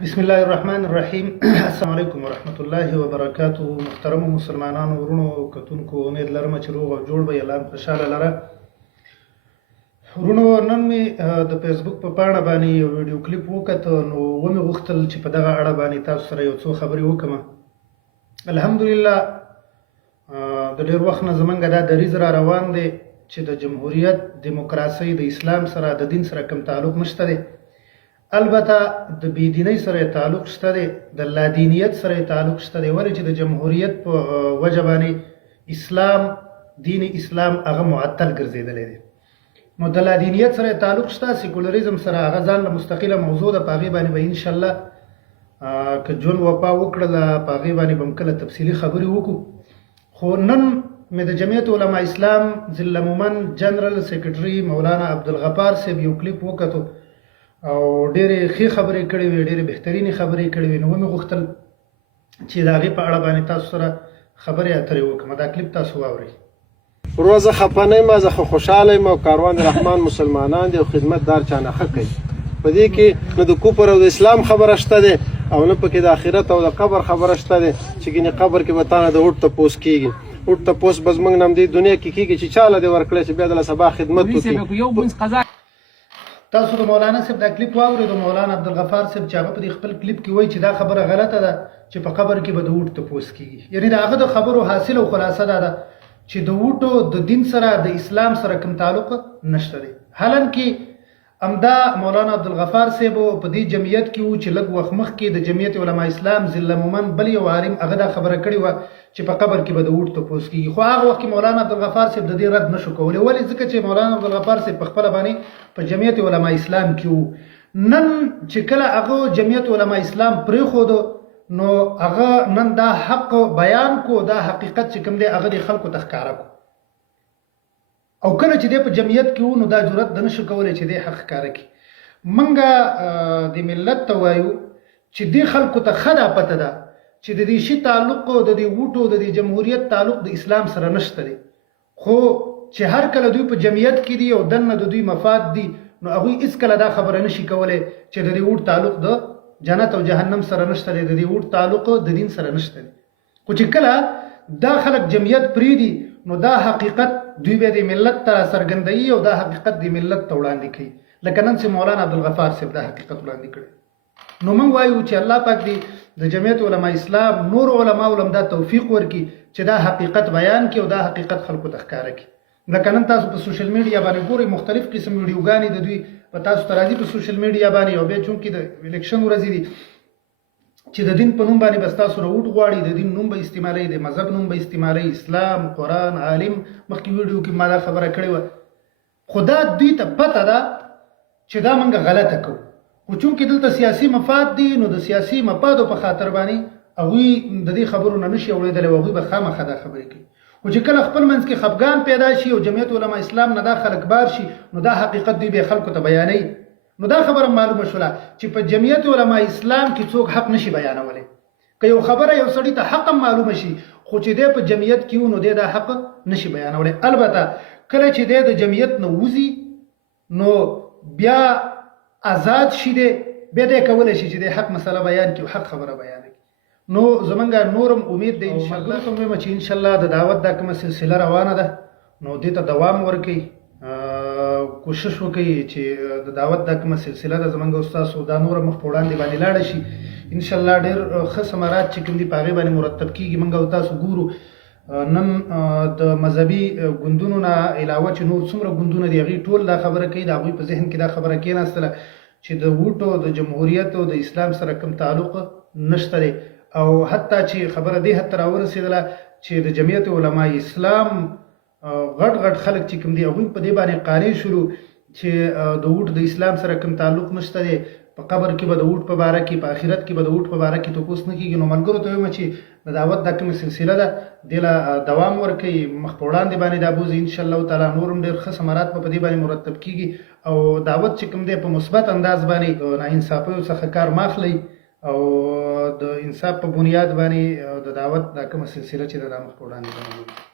بسم الله الرحمن الرحیم. السلام علیکم ورحمت الله وبرکاته. محترم مسلمانانو ورونو کتونکو، امید لرم چې روغ او جوړ به یې، الله خوشاله لره. ورونو، نن مې د فیسبوک په پاڼه باندې یو ویډیو کلیپ وکړ، نو ومې غوښتل چې په دغه اړه باندې تاسو سره یو څو خبرې وکړم. الحمدلله د ډېر وخت نه زمونږ دا دریځ را روان دی چې د جمهوریت دیموکراسۍ د اسلام سره د دین سره کوم تعلق نشته دی. البته د بېدینۍ سره تعلق شته دی، د لادینیت سره تعلق شته دی، ولې چې د جمهوریت په وجه باندې اسلام، دین اسلام هغه معطل ګرځېدلی دی. نو د لادینیت سره تعلق شته، سیکولریزم سره هغه ځان له مستقله موضوع ده، په هغې باندې به انشاءالله که ژوند وفا وکړله په هغې باندې به هم کله تفصیلي خبرې وکړو. خو نن مې د جمعیت علما اسلام ضلع مومن جنرال سیکرټري مولانا عبدالغفار صاحب یو کلیپ وکتو او ډېرې ښې خبرې کړې وې، ډېرې بهترینې خبرې کړې وې. نو ومې غوښتل چې د هغې په اړه باندې تاسو سره خبرې اترې وکړم. دا کلیپ تاسو واورئ. ورو زه خفه نه یم، زه خو خوشحاله یم او کاروان رحمان مسلمانان دي او خدمتدار چانه ښه کوي. په دې کې نه د کفر او د اسلام خبره شته دی او نه پکې د آخرت او د قبر خبره شته دی چې ګینې قبر کې به تا نه د اوټ تپوس کېږي. اوټ تپوس به زموږ نه همدې دنیا کې کېږي چې چاله دې ورکړی چې بیا دله سبا خدمت وکړي. تاسو د مولانا صاحب دا کلیپ واورئ، د مولانا عبدالغفار صاحب چې هغه په دې خپل کلیپ کې وایي چې دا خبره غلطه ده چې په قبر کې به د اوټ تپوس کېږي. یعنې د هغه د خبرو حاصل او خلاصه دا ده چې د اوټو د دین سره د اسلام سره کوم تعلق نشته دی. حالانکه همدا مولانا عبدالغفار صاحب په دې جمعیت کې و چې لږ وخت مخکې د جمعیت علما اسلام ضلع مومن بل یو عالم هغه دا خبره کړې وه چې په قبر کې به د اوټ تپوس کېږي. خو هغه وخت کې مولانا عبدالغفار صاحب د دې رد نشو کولی. ولې؟ ځکه چې مولانا عبدالغفار صاحب په خپله باندې په جمعیت علما اسلام کې و. نن چې کله هغه جمعیت علما اسلام پرېښودو نو هغه نن دا حق بیان کو، دا حقیقت چې کوم دی هغه د خلکو ته ښکاره کو. او کله چې دی په جمعیت کې و نو دا جرأت د نشو کولی چې دی حق ښکاره کړي. موږ د ملت ته وایو چې دې خلکو ته ښه دا پته ده چې د دې شي تعلق د دې ووټو د دې جمهوریت تعلق د اسلام سره نشته دی. خو چې هر کله دوی په جمعیت کې دي او دننه د دوی مفاد دي نو هغوی هېڅکله دا خبره نشي کولی چې د دې ووټ تعلق د جنت او جهنم سره نشته دی، د دې ووټ تعلق د دین سره نشته دی. خو چې کله دا خلک جمعیت پرېږدي نو دا حقیقت دوی به د ملت ته څرګندوي او دا حقیقت د ملت ته وړاندې کوي. لکه نن چې مولانا عبدالغفار صاحب دا حقیقت وړاندې کړی. نو موږ وایو چې الله پاک دې د جمعیت علما اسلام نور علماو له هم دا توفیق ورکړي چې دا حقیقت بیان کړي او دا حقیقت خلکو ته ښکاره کړي. لکه نن تاسو په سوشل میډیا باندې ګورئ، مختلف قسم ویډیوګانې د دوی په تاسو ته راځي په سوشل میډیا باندې. او بیا چونکې د الیکشن ورځې دي چې د دین په نوم باندې بس تاسو راوټ غواړي، د دین نوم به استعمالوي، د مذهب نوم به استعمالوي، اسلام، قرآن، عالم. مخکې ویډیو کې ما دا خبره کړې وه. خو دا دوی ته پته ده چې دا موږ غلطه کوو. خو چونکې دلته سیاسي مفاد دي نو د سیاسي مفادو په خاطر باندې هغوی د دې خبرو نه نشي اورېدلی او هغوی به خامخا دا خبرې کوي. خو چې کله خپل منځ کې خفګان پیدا شي او جمعیت علما اسلام نه دا خلک بار شي نو دا حقیقت دوی به خلکو ته بیانوي. نو دا خبره معلومه شوله چې په جمعیت علما اسلام کې څوک حق نشي بیانولی. که یو خبره یو سړي ته حق معلومه شي خو چې دی په جمعیت کې و نو دی دا حق نشي بیانولی. البته کله چې دی د جمعیت نه وځي نو بیا آزاد شي دی، بیا دی کولی شي چې دی حق مسله بیان کړي او حق خبره بیان کړي. نو زمونږ نورم امید دی انشاءالله چې انشاءالله د دعوت دا کومه سلسله روانه ده نو دې ته دوام ورکوي، کوشش وکړي چې د دعوت دا کومه سلسله ده زمونږ استاسو دا نوره مخ په وړاندې باندې لاړه شي. انشاءالله ډېر ښه ثمرات چې کوم دي په هغې باندې مرتب کېږي. موږ او تاسو ګورو نن د مذهبي ګوندونو نه علاوه چې نور څومره ګوندونه دي هغوی ټول دا خبره کوي، د هغوی په ذهن کې دا خبره کېناستله چې د ووټو د جمهوریت او د اسلام سره کوم تعلق نشته دی. او حتی چې خبره دې حد ته راورسېدله چې د جمعیت علما اسلام غټ غټ خلک چې کوم دي هغوی په دې باندې قانع شولو چې د ووټ د اسلام سره کوم تعلق نشته دی. په قبر کې به د ووټ په باره کې، په آخرت کې به د ووټ په باره کې تپوس نه کېږي. نو ملګرو ته وایم چې د دعوت دا کومه سلسله ده دې له دوام ورکوي، مخ په وړاندې باندې دا بوځي. انشاءالله تعالی نور هم ډېر ښه ثمرات به په دې باندې مرتب کېږي او دعوت چې کوم دی په مثبت انداز باندې د ناانصافیو څخه کار ماخلئ او د انصاف په بنیاد باندې د دعوت دا کومه سلسله چې ده دا مخ په وړاندې باندې